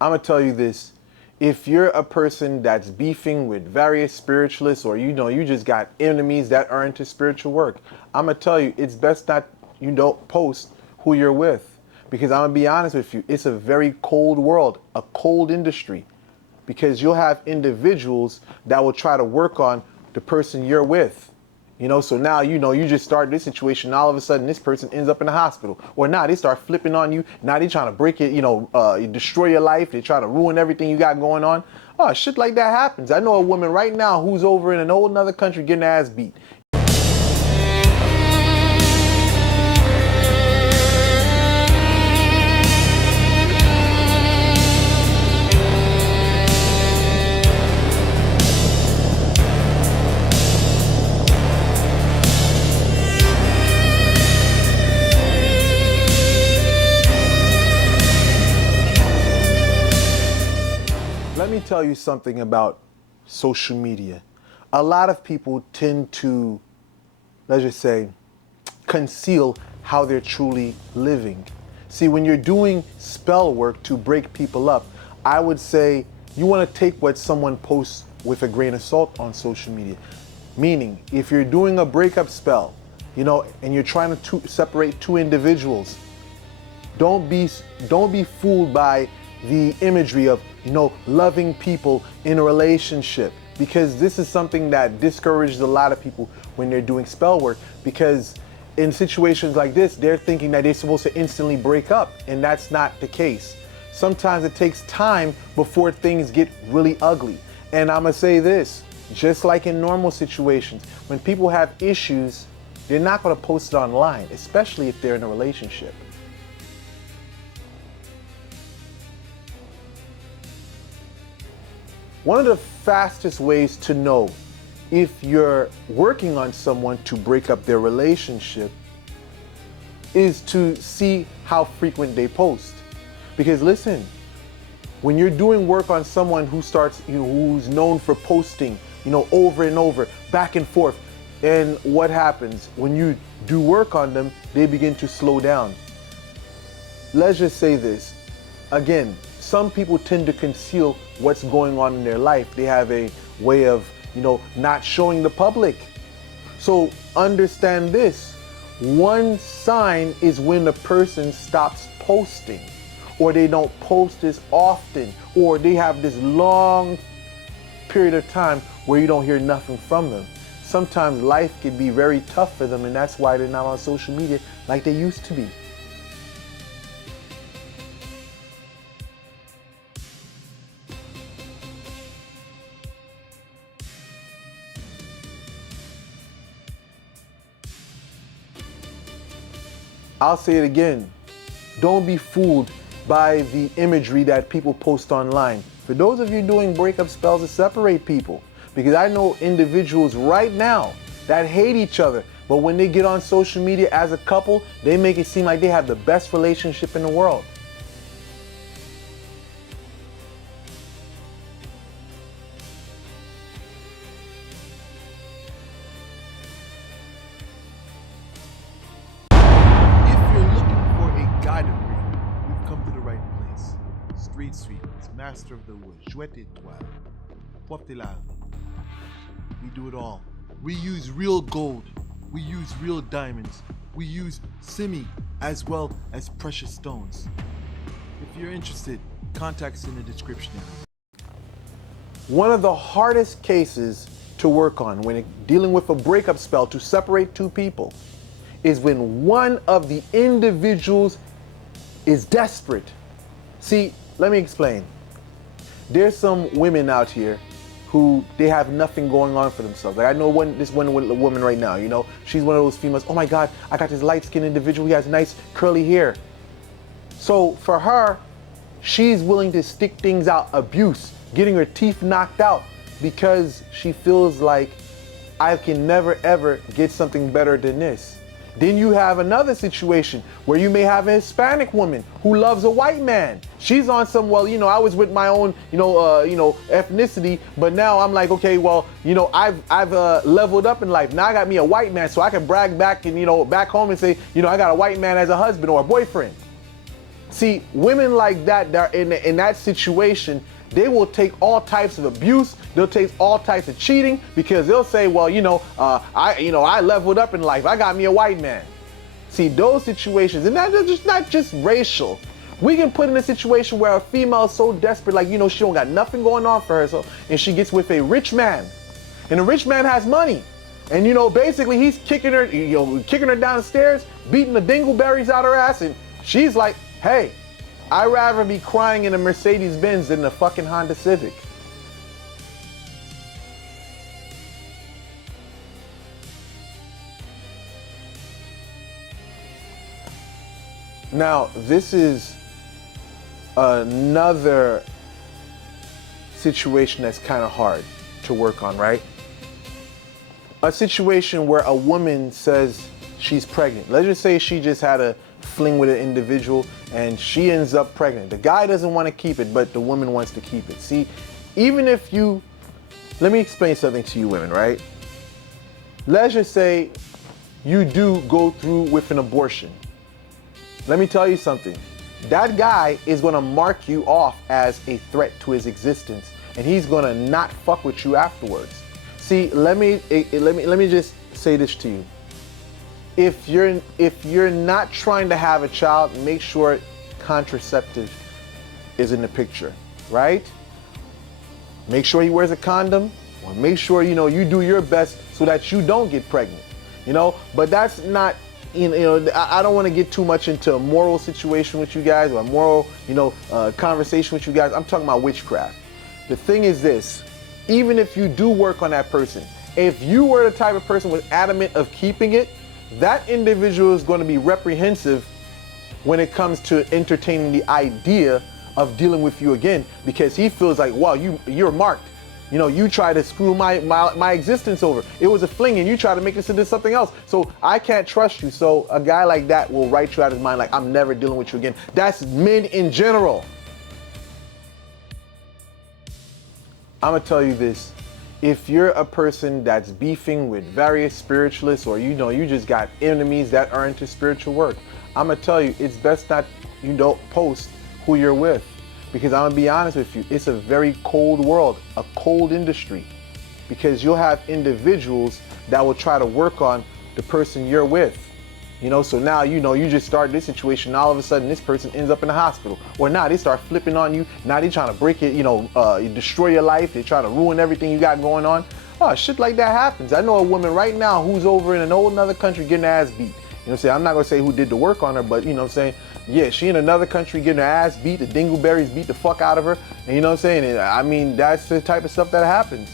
I'm gonna tell you this. If you're a person that's beefing with various spiritualists, or you just got enemies that are into spiritual work, I'm gonna tell you it's best that you don't post who you're with. Because I'm gonna be honest with you, it's a very cold world, a cold industry. Because you'll have individuals that will try to work on the person you're with. So now, you just start this situation, all of a sudden this person ends up in the hospital. Or now they start flipping on you. Now they trying to break it, destroy your life. They try to ruin everything you got going on. Oh, shit like that happens. I know a woman right now who's over in an old another country getting her ass beat. Let me tell you something about social media. A lot of people tend to, let's just say, conceal how they're truly living. See, when you're doing spell work to break people up, I would say you want to take what someone posts with a grain of salt on social media. Meaning, if you're doing a breakup spell, and you're trying to separate two individuals, don't be fooled by the imagery of, loving people in a relationship, because this is something that discourages a lot of people when they're doing spell work, because in situations like this, they're thinking that they're supposed to instantly break up, and that's not the case. Sometimes it takes time before things get really ugly. And I'm gonna say this, just like in normal situations, when people have issues, they're not gonna post it online, especially if they're in a relationship. One of the fastest ways to know if you're working on someone to break up their relationship is to see how frequent they post. Because listen, when you're doing work on someone who's known for posting, over and over, back and forth, and what happens when you do work on them, they begin to slow down. Let's just say this. Again, some people tend to conceal what's going on in their life. They have a way of, not showing the public. So understand this. One sign is when a person stops posting, or they don't post as often, or they have this long period of time where you don't hear nothing from them. Sometimes life can be very tough for them, and that's why they're not on social media like they used to be. I'll say it again. Don't be fooled by the imagery that people post online. For those of you doing breakup spells to separate people, because I know individuals right now that hate each other, but when they get on social media as a couple, they make it seem like they have the best relationship in the world. Street sweepers, master of the wood, jouet étoile, porte la. We do it all. We use real gold. We use real diamonds. We use simi as well as precious stones. If you're interested, contact us in the description area. One of the hardest cases to work on when dealing with a breakup spell to separate two people is when one of the individuals is desperate. See, let me explain. There's some women out here who they have nothing going on for themselves. Like I know this one woman right now, she's one of those females. Oh my God, I got this light-skinned individual. He has nice curly hair. So for her, she's willing to stick things out, abuse, getting her teeth knocked out, because she feels like I can never ever get something better than this. Then you have another situation where you may have a Hispanic woman who loves a white man. She's on some, I was with my own, ethnicity, but now I'm like, okay, I've leveled up in life. Now I got me a white man, so I can brag back and, back home and say, I got a white man as a husband or a boyfriend. See, women like that, they're in that situation, they will take all types of abuse. They'll take all types of cheating because they'll say, well, I leveled up in life. I got me a white man. See, those situations, and that's not just racial. We can put in a situation where a female is so desperate, like, she don't got nothing going on for her, and she gets with a rich man. And the rich man has money. And, basically he's kicking her down the stairs, beating the dingleberries out her ass, and she's like, hey, I'd rather be crying in a Mercedes-Benz than a fucking Honda Civic. Now, this is another situation that's kind of hard to work on, right? A situation where a woman says she's pregnant. Let's just say she just had a fling with an individual and she ends up pregnant. The guy doesn't want to keep it, but the woman wants to keep it. See, even if let me explain something to you women, right? Let's just say you do go through with an abortion. Let me tell you something. That guy is going to mark you off as a threat to his existence, and he's going to not fuck with you afterwards. See, let me just say this to you. If you're not trying to have a child, make sure contraceptive is in the picture, right? Make sure he wears a condom, or make sure you do your best so that you don't get pregnant. But that's not. I don't want to get too much into a moral situation with you guys or a moral, conversation with you guys. I'm talking about witchcraft. The thing is this, even if you do work on that person, if you were the type of person was adamant of keeping it, that individual is going to be reprehensive when it comes to entertaining the idea of dealing with you again, because he feels like, wow, you're marked. You try to screw my existence over. It was a fling and you try to make this into something else. So I can't trust you. So a guy like that will write you out of his mind like, I'm never dealing with you again. That's men in general. I'm gonna tell you this. If you're a person that's beefing with various spiritualists, or you just got enemies that are into spiritual work, I'm gonna tell you, it's best not you don't post who you're with. Because I'm gonna be honest with you, it's a very cold world, a cold industry. Because you'll have individuals that will try to work on the person you're with. So now you just start this situation, all of a sudden this person ends up in the hospital. Or now they start flipping on you, now they trying to break it, destroy your life, they try to ruin everything you got going on. Oh, shit like that happens. I know a woman right now who's over in an old another country getting her ass beat. I'm not gonna say who did the work on her, but yeah, she in another country getting her ass beat, the dingleberries beat the fuck out of her, and And I mean, that's the type of stuff that happens.